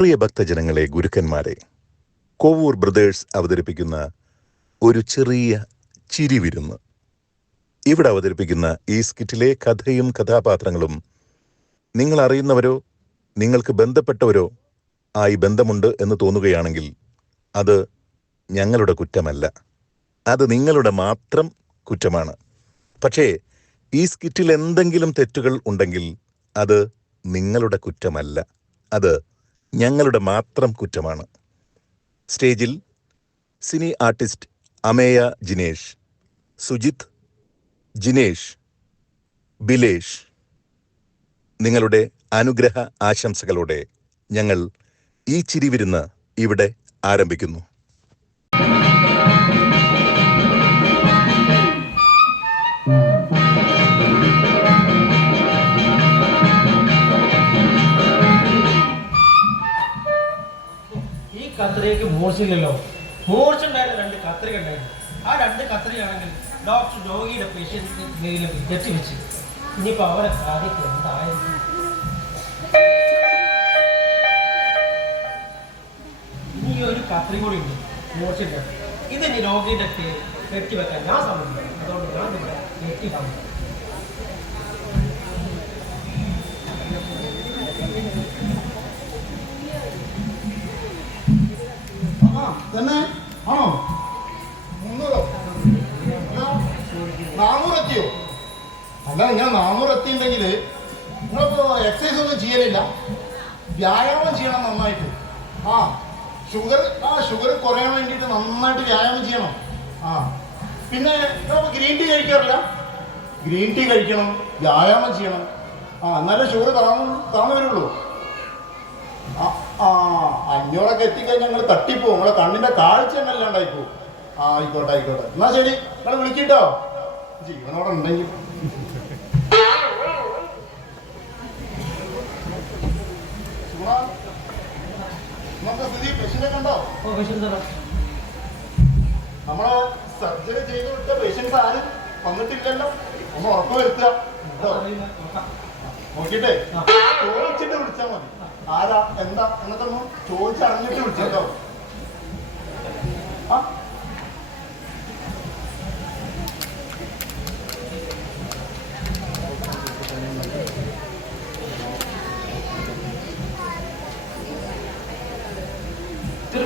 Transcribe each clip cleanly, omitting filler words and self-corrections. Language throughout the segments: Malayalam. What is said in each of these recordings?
പ്രിയ ഭക്തജനങ്ങളെ, ഗുരുക്കന്മാരെ, കോവൂർ ബ്രദേഴ്സ് അവതരിപ്പിക്കുന്ന ഒരു ചെറിയ ചിരിവിരുന്ന്. ഇവിടെ അവതരിപ്പിക്കുന്ന ഈ സ്കിറ്റിലെ കഥയും കഥാപാത്രങ്ങളും നിങ്ങൾ അറിയുന്നവരോ നിങ്ങൾക്ക് ബന്ധപ്പെട്ടവരോ ആയി ബന്ധമുണ്ട് എന്ന് തോന്നുകയാണെങ്കിൽ അത് ഞങ്ങളുടെ കുറ്റമല്ല, അത് നിങ്ങളുടെ മാത്രം കുറ്റമാണ്. പക്ഷേ ഈ സ്കിറ്റിൽ എന്തെങ്കിലും തെറ്റുകൾ ഉണ്ടെങ്കിൽ അത് നിങ്ങളുടെ കുറ്റമല്ല, അത് ഞങ്ങളുടെ മാത്രം കുറ്റമാണ്. സ്റ്റേജിൽ സിനി ആർട്ടിസ്റ്റ് അമേയ ജിനേഷ്, സുജിത്ത്, ജിനേഷ്, ബിലേഷ്. നിങ്ങളുടെ അനുഗ്രഹ ആശംസകളോടെ ഞങ്ങൾ ഈ ചിരിവിരുന്ന് ഇവിടെ ആരംഭിക്കുന്നു. ഈ കത്രികയ്ക്ക് മൂർച്ചയില്ലല്ലോ. മൂർച്ചുണ്ടായിരുന്ന 2 കത്രിക ഉണ്ടായിരുന്നു. ആ 2 കത്രികയാണെങ്കിൽ ഡോക്ടർ രോഗിയുടെ പേഷ്യൻസിന് കെട്ടിവെച്ച്. ഇനിയിപ്പോൾ അവരെ കാര്യത്തിൽ എന്തായിരുന്നു? ഇനി ഒരു കത്രിക കൂടി ഉണ്ട് മൂർച്ചയില്ല. ഇതിനി രോഗിയുടെ പേര് കെട്ടിവെക്കാൻ ഞാൻ സമ്മതിക്കും. അതുകൊണ്ട് ഞാൻ കെട്ടി സമ്മതിക്കും. തന്നെ ആണോ? 300 400 എത്തിയോ? അല്ല, ഞാൻ 400 എത്തിയിട്ടുണ്ടെങ്കിൽ നിങ്ങളിപ്പോ എക്സസൈസ് ഒന്നും ചെയ്യലില്ല, വ്യായാമം ചെയ്യണം നന്നായിട്ട്. ഷുഗർ കുറയാൻ വേണ്ടിയിട്ട് നന്നായിട്ട് വ്യായാമം ചെയ്യണം. പിന്നെ ഗ്രീൻ ടീ കഴിക്കാറില്ല? ഗ്രീൻ ടീ കഴിക്കണം, വ്യായാമം ചെയ്യണം. എന്നാലേ ഷുഗർ താന്നു വരുള്ളൂ. 500 എത്തിക്കഴിഞ്ഞാൽ ഞങ്ങൾ തട്ടിപ്പോവും. നമ്മളെ കണ്ണിന്റെ കാഴ്ച തന്നെ അല്ലാണ്ടായിപ്പോ. ആയിക്കോട്ടെ. എന്നാ ശരി, നിങ്ങൾ വിളിക്കിട്ടോ, ജീവനോടെ ഉണ്ടെങ്കിൽ. ഇന്നത്തെ സ്ഥിതി പേഷ്യന്റ് കണ്ടോ? നമ്മള് സർജറി ചെയ്ത് വിട്ട പേഷ്യൻസ് ആരും വന്നിട്ടില്ലല്ലോ. ഒന്ന് ഉറപ്പ് വരുത്തുക കേട്ടോ. നോക്കിട്ടെ ചോദിച്ചിട്ട് വിളിച്ചാൽ മതി. ആരാ എന്താ എന്നൊക്കെ ഒന്ന് ചോദിച്ചറിഞ്ഞിട്ട് വിളിച്ചോ.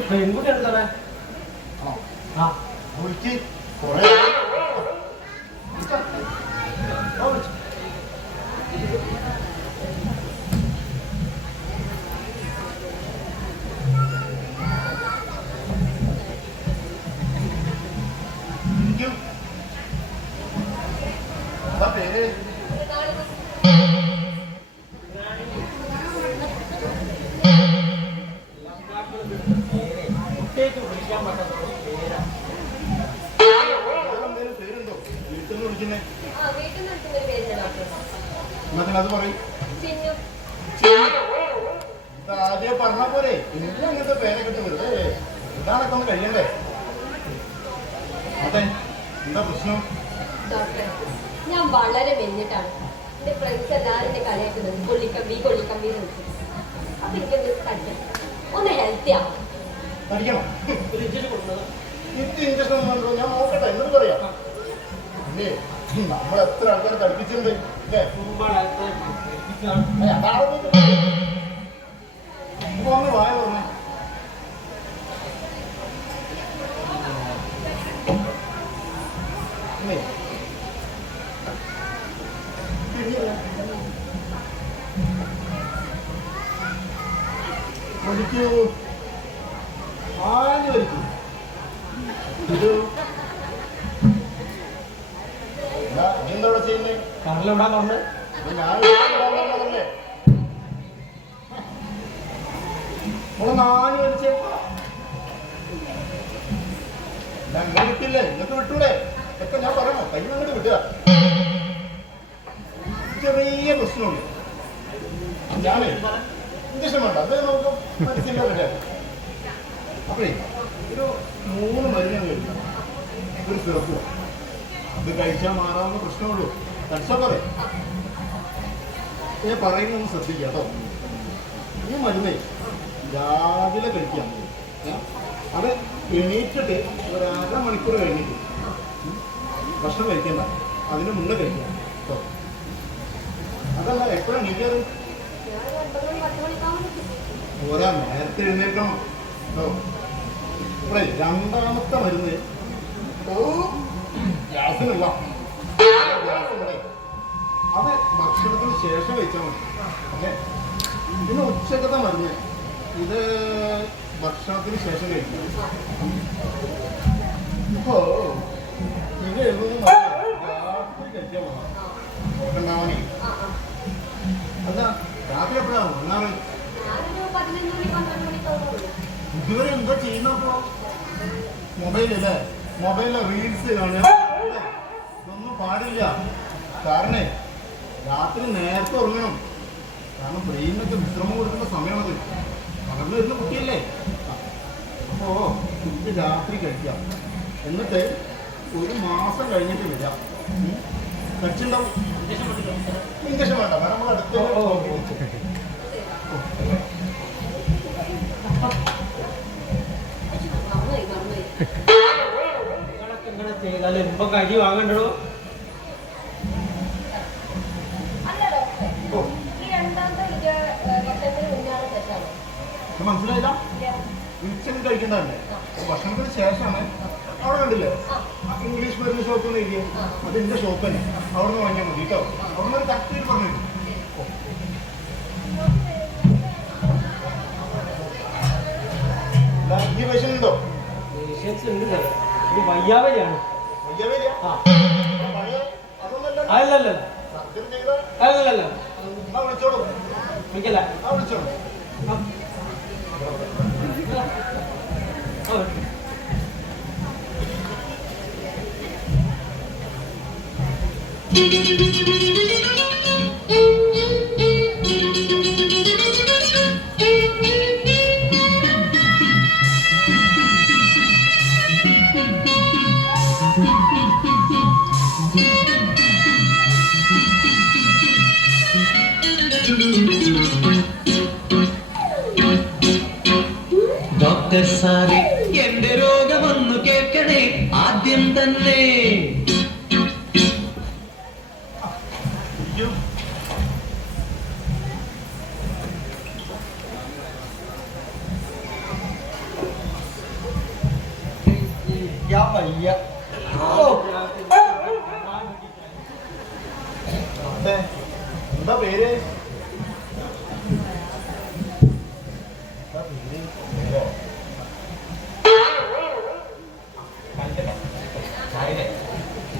പെൺകുട്ടി എടുത്തേ വിളിക്ക്. കൊറേ പേര് പേരുണ്ടോ? വീട്ടിൽ നിന്ന് വിളിക്കുന്നേ? അത് പറയും. ആദ്യം പറഞ്ഞ പോലെ എനിക്ക് അങ്ങനത്തെ പേരൊക്കെ വെറുതെ ഇതാണൊക്കെ ഒന്ന് കഴിയണ്ടേ? അതെ, എന്താ പ്രശ്നം? ഞാൻ വളരെ മെഞ്ഞിട്ടാണ്. എന്റെ ഫ്രണ്ട്സ് എല്ലാവരും കളിയാക്കുന്നത് കൊള്ളിക്കമ്പി അപ്പൊ എനിക്കൊന്ന് പഠിക്കണം, ഒന്ന് ഹെൽത്തി ആവും. പഠിക്കണം. ഇഞ്ചക്ഷൻ ഞാൻ നോക്കട്ടെ, എന്നിട്ട് പറയാം. പിന്നെ നമ്മൾ എത്ര ആൾക്കാരെ പഠിപ്പിച്ചിട്ടുണ്ട് അല്ലേ? അതാണ് വായ പറഞ്ഞേ. വലിക്കൂ, ആഞ്ഞു വലിക്കൂ. എന്താ ഇവിടെ ചെയ്യുന്നേ? കടലിടാൻ പറഞ്ഞ് ഞാനല്ലേ നാല് വലിച്ചേ. ഞാൻ വിട്ടില്ലേ, ഇങ്ങോട്ട് വിട്ടൂടെ? ഒക്കെ ഞാൻ പറയണോ? കൈ അങ്ങോട്ട് വിട്ടുക. ചെറിയ പ്രശ്നമുണ്ട്. ഞാനേ ഇഞ്ചക്ഷൻ വേണ്ട, അത് നമുക്ക് മനസ്സിലാ പറ്റാ. അപ്പഴേ ഒരു 3 മരുന്നുകൾ കഴിക്കാം, ഒരു സിറപ്പ്. ഇത് കഴിച്ചാൽ മാറാവുന്ന പ്രശ്നമുള്ളൂ. കഴിച്ചാൽ പോലെ ഞാൻ പറയുന്നൊന്ന് ശ്രദ്ധിക്കാം കേട്ടോ. ഈ മരുന്നേ രാവിലെ കഴിക്കാം. അത് എണീറ്റിട്ട് ഒരു 1/2 മണിക്കൂർ കഴിഞ്ഞിട്ട് ഭക്ഷണം കഴിക്കണ്ട, അതിന് മുന്നേ കഴിക്കാം കേട്ടോ. അതല്ല എപ്പോഴാണ് എണീക്കാറ്? പോരാ, നേരത്തെ എഴുന്നേൽക്കണം കേട്ടോ. ഇവിടെ 2ാമത്തെ മരുന്ന് ഗ്യാസിനുള്ള ഗ്യാസ് ഇവിടെ, അത് ഭക്ഷണത്തിന് ശേഷം കഴിച്ചാൽ മതി. ഓക്കെ, പിന്നെ ഉച്ചക്കത്തെ മരുന്ന് ഇത് ഭക്ഷണത്തിന് ശേഷം കഴിക്കും. ഇപ്പോ ഇത് എഴുതുന്ന രാത്രി കഴിക്കാൻ പോകാം ഉണ്ടാവാനേ. അല്ല, രാത്രി എപ്പോഴാണ് ഉറങ്ങാറ്? ഇതുവരെ എന്താ ചെയ്യുന്നപ്പോ? മൊബൈലല്ലേ, മൊബൈലിലെ റീൽസ് കാണുക, ഇതൊന്നും പാടില്ല. കാരണം രാത്രി നേരത്തെ ഉറങ്ങണം. കാരണം ബ്രെയിനൊക്കെ വിശ്രമം കൊടുക്കുന്ന സമയമാണത്. വളർന്നു വരുന്ന കുട്ടിയല്ലേ. അപ്പോ ഇത് രാത്രി കഴിക്കാം, എന്നിട്ട് 1 മാസം കഴിഞ്ഞിട്ട് വരാം. കഴിച്ചിട്ടുണ്ടാവും. ഇഞ്ചക്ഷൻ വേണ്ട, നമ്മൾ അടുത്ത് ഇങ്ങനെ ചെയ്താൽ ഇപ്പം കരി വാങ്ങണ്ടോ? മനസ്സിലായില്ല? ഉച്ചക്ക് കഴിക്കേണ്ടതല്ലേ, ഭക്ഷണത്തിന് ശേഷമാണ്. അവിടെ കണ്ടില്ലേ ഇംഗ്ലീഷ് മരുന്ന് ഷോപ്പ് എന്ന് എഴുതിയ, അത് എന്റെ ഷോപ്പ് തന്നെ. അവിടെ നിന്ന് വാങ്ങിയാൽ മതി കേട്ടോ. അവിടെ നിന്ന് കറക്റ്റ് പറഞ്ഞു. ഈ പേഷ്യൻ്റ് ഉണ്ടോ? പേഷ്യൻസ് ഉണ്ട് സാർ, ഇത് വയ്യാവരിയാണ്. വയ്യാവേലിയാ? അല്ലല്ല സർജറി ചെയ്ത അല്ലല്ല വിളിച്ചോളൂ. വിളിക്കല്ല. വിളിച്ചോളൂ. ഡോക്ടർ സാറേ, എന്റെ രോഗമൊന്നു കേൾക്കണേ ആദ്യം തന്നെ. എന്താ പേര്?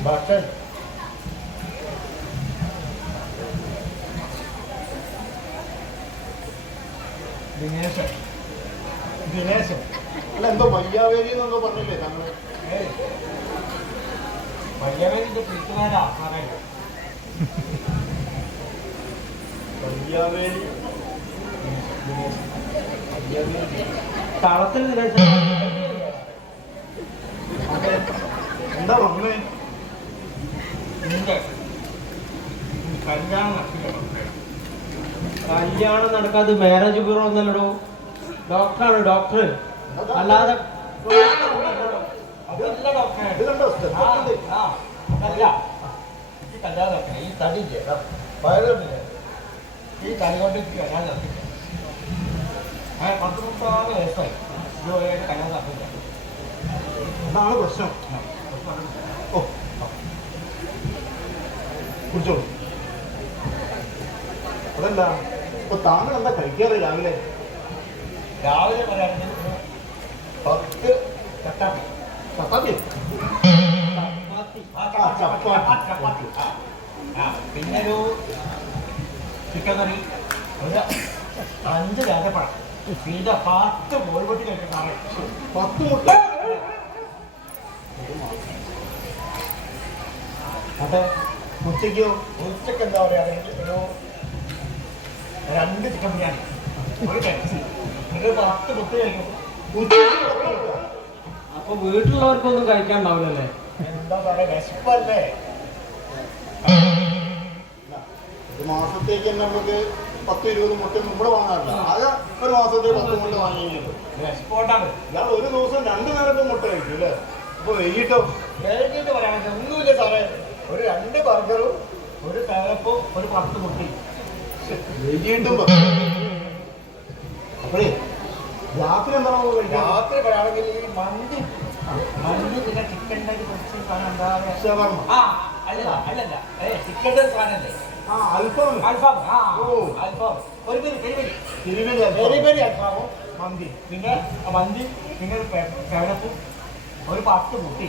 ഭക്ഷൻ. ദിനേശൻ. ദിനേശൻ അല്ല, എന്തോ വയ്യാവേലി എന്നെന്തോ പറഞ്ഞില്ലേ താങ്കള്? വയ്യാവേലിന്റെ വീട്ടുകാരാ പറയുന്നത്. വയ്യാവേലി തളത്തിൽ എന്താ പറഞ്ഞേ? കല്യാണം നടക്കാതെ മാരേജ് ബ്യൂറോ ഒന്നല്ലടോ, ഡോക്ടറാണ് ഡോക്ടർ, അല്ലാതെ അതല്ല ഡോക്ടറെ. ഇത് കണ്ടോ? അതല്ല ഈ കല്യാണം നടക്കണം. ഈ തടിയില്ലേ, വയറില്ലേ, ഈ തടി കൊണ്ട് കല്യാണം നടത്തില്ല. 10-30 വയസ്സായി ഇതുവരെ കല്യാണം നടത്തില്ല. അതാണ് പ്രശ്നം. ഓ, കുടിച്ചോളൂ. അതല്ല, ഇപ്പൊ താങ്കൾ എന്താ കഴിക്കാറ് രാവിലെ? രാവിലെ പറയുകയാണെങ്കിൽ 10 ചപ്പാത്തി. ചപ്പാത്തി? ചപ്പാത്തി. പിന്നെ ഒരു ചിക്കൻ കറി, ഒരു 5 രാജപ്പഴം, പിന്നെ 10 കോഴിമുട്ടി കഴിക്കുന്നതാണ്. 10 മുട്ട? അതെ. ഉച്ചയ്ക്കോ? ഉച്ചക്ക് എന്താ പറയുക, ഒരു 2 ചിക്കൻ ബിരിയാണി, ഒരു പെപ്സി, ഒരു 10 മുട്ട കഴിക്കും. അപ്പൊ വീട്ടിലുള്ളവർക്കൊന്നും കഴിക്കാണ്ടാവില്ലല്ലേ? എന്താ പറയാ, വിശപ്പല്ലേ? 1 മാസത്തേക്ക് തന്നെ നമുക്ക് 10-20 മുട്ട നമ്മൾ വാങ്ങാറില്ല. ആകെ ഒരു മാസത്തിൽ 10 മുട്ട വാങ്ങിയുള്ളൂ. എക്സ്പോർട്ടാണ്. ഇയാൾ ഒരു ദിവസം 2 നേരത്തെ മുട്ട കഴിക്കും അല്ലേ? അപ്പൊ വൈകിട്ടോ? വൈകിട്ട് പറയാൻ ഒന്നുമില്ല സാറേ. ഒരു 2 ബർഗറും ഒരു തേലപ്പും ഒരു 10 മുട്ടയും. വൈകിട്ടും അപ്പോഴേ രാത്രി എന്താണോ കഴിക്കുക? രാത്രി പറയുകയാണെങ്കിൽ ഈ മന്തി പിന്നെ ചിക്കൻ്റെ കുറച്ച് സാധനം എന്താ ഷവർമ്മ. അല്ലല്ല ചിക്കൻ്റെ സാധനല്ലേ അൽഫാം. അൽഫാം. ഓ. അൽഫാം ഒരു തിരുവല്ല പെരി അൽഫാമും മന്തി പിന്നെ ഒരു തേലപ്പും ഒരു 10 മുട്ടി.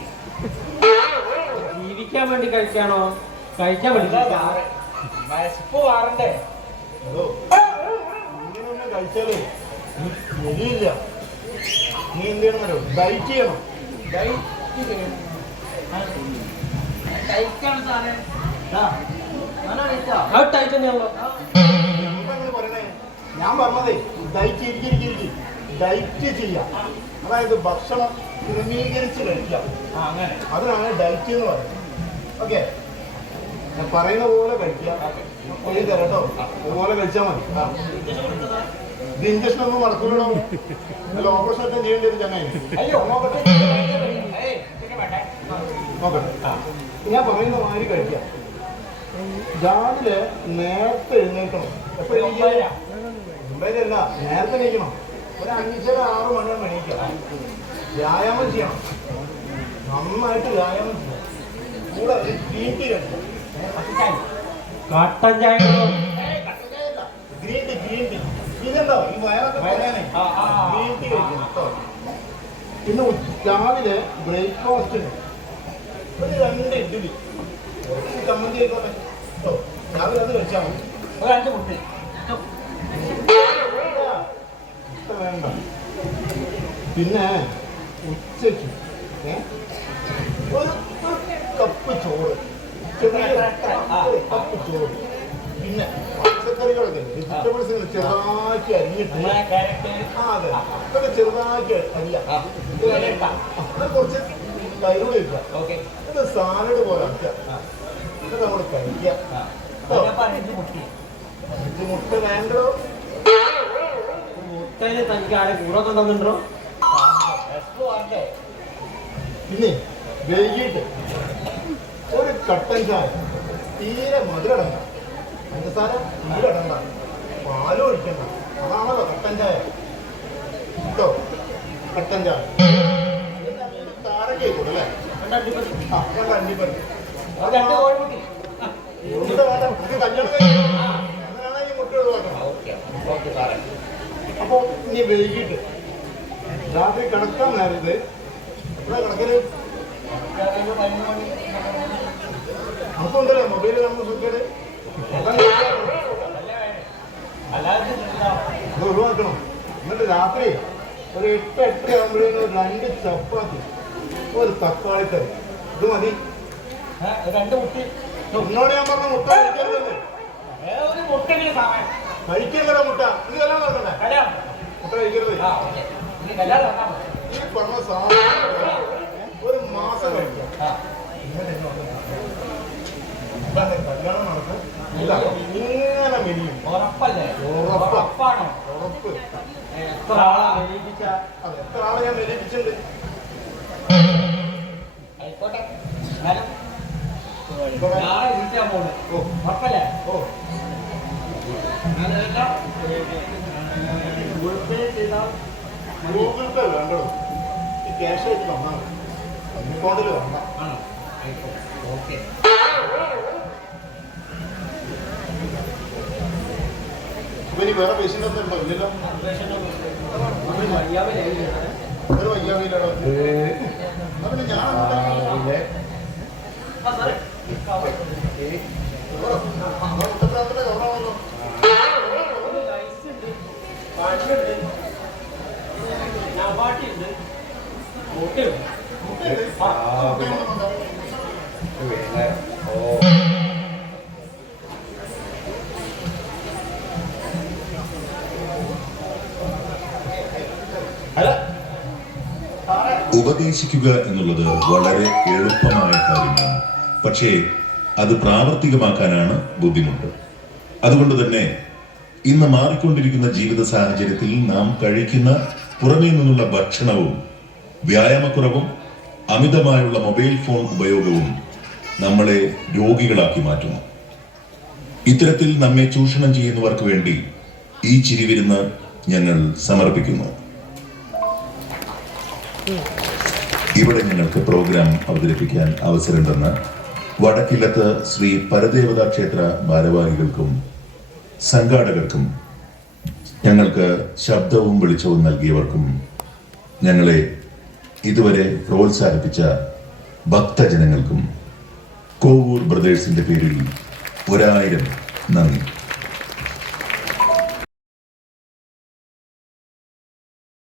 ജീവിക്കാൻ വേണ്ടി കഴിക്കാണോ? കഴിക്കാൻ വേണ്ടി വിശപ്പ് മാറണ്ടേ? ഇങ്ങനെയൊന്നും കഴിച്ചാലേ ശരിയില്ല. നീ എന്ത് ചെയ്യണം? ഡയറ്റ് ചെയ്യണം. എന്താ പറയണേ? ഞാൻ പറഞ്ഞതേ ഡയറ്റ് ഡയറ്റ് ചെയ്യാം. അതായത് ഭക്ഷണം ക്രമീകരിച്ച് കഴിക്കാം. അതിനാണ് ഡയറ്റ് എന്ന് പറയുന്നത്. ഓക്കെ, ഞാൻ പറയുന്ന പോലെ കഴിക്കാം. എഴുതി തരാം കേട്ടോ. അതുപോലെ കഴിച്ചാൽ മതി. ഇത് ഇഞ്ചക്ഷൻ ഒന്നും നടക്കൂലോ. അല്ല ഓപ്പറേഷൻ ഒക്കെ ചെയ്യേണ്ടി വരും ചങ്ങായി. നോക്കട്ടെ, ഞാൻ പറയുന്ന മാതിരി കഴിക്കാം. രാവിലെ നേരത്തെ എഴുന്നേൽക്കണം. എപ്പോഴും മുമ്പേലല്ല, നേരത്തെ എണീക്കണം. ഒരു 5-6 മണിയാകുമ്പോൾ എണീക്കണം. വ്യായാമം ചെയ്യണം. നന്നായിട്ട് വ്യായാമം ചെയ്യണം. കൂടെ ഒരു ഗ്രീൻ ടീ കഴിക്കണം. കട്ടൻ ചായ ഗ്രീൻ ടീ ഇതെന്താ ഈ വയറൊക്കെ പറയാനേ ഗ്രീൻ ടീ കഴിക്കണം കേട്ടോ. പിന്നെ രാവിലെ ബ്രേക്ക്ഫാസ്റ്റിന് ഒരു 2 ഇഡ്ഡലി കുറച്ച് ചമ്മന്തി ആയിക്കോട്ടെ കേട്ടോ. രാവിലെ അത് കഴിച്ചാൽ മതി. ഒരു 5 മുട്ടി വേണ്ട. പിന്നെ ഉച്ചയ്ക്ക് ഒരു കപ്പ് ചോറ്, കപ്പ് ചോറ്. പിന്നെ പച്ചക്കറികളൊക്കെ വെജിറ്റബിൾസ് ചെറുതാക്കി അരിഞ്ഞിട്ട് അതെ അതൊക്കെ ചെറുതാക്കി അരിയാം. കുറച്ച് തൈരോട് വെക്കുക. ഇത് സാലഡ് പോലെ ആക്കുക. ഇത് നമ്മൾ കഴിക്കാം. 5 മുട്ട വേണ്ടോ? മുട്ടയില് തനിക്ക് ആരെ കൂടെ തന്നിട്ടുണ്ടോ? പിന്നെ വൈകിട്ട് ഒരു കട്ടൻ ചായ. തീരെ മധുരടണ്ട, പഞ്ചസാര തീരെ ഇടണ്ട, പാലും ഒഴിക്കണ്ട. അതാണല്ലോ കട്ടൻ ചായ കേട്ടോ. കട്ടൻ ചായ താരക്കേക്കൂടെ അല്ലേ? 2 അണ്ടിപ്പരിപ്പ്. മുട്ട വേണ്ട, നമുക്ക് കല്യാണം അങ്ങനെയാണ് ഈ മുട്ട ഒഴിവാക്കണം. അപ്പോൾ ഇനി വൈകിട്ട് രാത്രി കിടക്കാൻ നേരത്ത് ഇവിടെ കിടക്കല് അപ്പൊ ഉണ്ടല്ലോ മൊബൈൽ കാണുന്ന സുഖേട് അത് ഒഴിവാക്കണം. എന്നിട്ട് രാത്രി ഒരു 8-8 ആകുമ്പോഴേക്കും 2 ചപ്പാത്തി, ഒരു തക്കാളിക്കറി. ഇത് മതി. 2 മുട്ടി. എന്നോട് ഞാൻ പറഞ്ഞ മുട്ട കഴിക്കരുത്. കഴിക്കരുതല്ല മുട്ട. ഇത് കല്യാണം നടക്കണ്ടേ? മുട്ട കഴിക്കരുത്. ഈ പറഞ്ഞ സാധനം ഒരു മാസം കഴിക്കാം. കല്യാണം നടക്കും. ഇല്ല ഇങ്ങനെ മെലിയും. ഉറപ്പല്ലേ? ഉറപ്പാണോ? ഉറപ്പ്. എത്ര ആളെ ഞാൻ മെലിപ്പിച്ചിട്ടുണ്ട്. ആയിക്കോട്ടെ. നാളെ വിളിക്കാൻ പോണേ. ഉറപ്പല്ലേ? ഗൂഗിൾ പേ വേണ്ടോ? ഈ ക്യാഷ് ആയിട്ട് തന്നാൽ അക്കൗണ്ടിൽ വേണ്ട. ഓക്കെ. അപ്പൊ ഇനി വേറെ പേഷ്യൻ്റ് ഒന്നും ഉണ്ടോ? ഇല്ലല്ലോ. ഒരു വയ്യാവില്ലടോ. പിന്നെ ഞാൻ മുട്ടപ്രാർത്ഥന കവറാണല്ലോ. ഉപദേശിക്കുക എന്നുള്ളത് വളരെ എളുപ്പമായ കാര്യമാണ്. പക്ഷേ അത് പ്രാവർത്തികമാക്കാനാണ് ബുദ്ധിമുട്ട്. അതുകൊണ്ട് തന്നെ ഇന്ന് മാറിക്കൊണ്ടിരിക്കുന്ന ജീവിത സാഹചര്യത്തിൽ നാം കഴിക്കുന്ന പുറമേ നിന്നുള്ള ഭക്ഷണവും വ്യായാമക്കുറവും അമിതമായുള്ള മൊബൈൽ ഫോൺ ഉപയോഗവും നമ്മളെ രോഗികളാക്കി മാറ്റുന്നു. ഇത്തരത്തിൽ നമ്മെ ചൂഷണം ചെയ്യുന്നവർക്ക് വേണ്ടി ഈ ചിരിവിരുന്ന് ഞങ്ങൾ സമർപ്പിക്കുന്നു. ഇവിടെ ഞങ്ങൾക്ക് പ്രോഗ്രാം അവതരിപ്പിക്കാൻ അവസരമുണ്ടെന്ന് വടക്കില്ലത്ത് ശ്രീ പരദേവതാ ക്ഷേത്ര ഭാരവാഹികൾക്കും സംഘാടകർക്കും ഞങ്ങൾക്ക് ശബ്ദവും വെളിച്ചവും നൽകിയവർക്കും ഞങ്ങളെ ഇതുവരെ പ്രോത്സാഹിപ്പിച്ച ഭക്തജനങ്ങൾക്കും കോവൂർ ബ്രദേഴ്സിന്റെ പേരിൽ 1000 നന്ദി.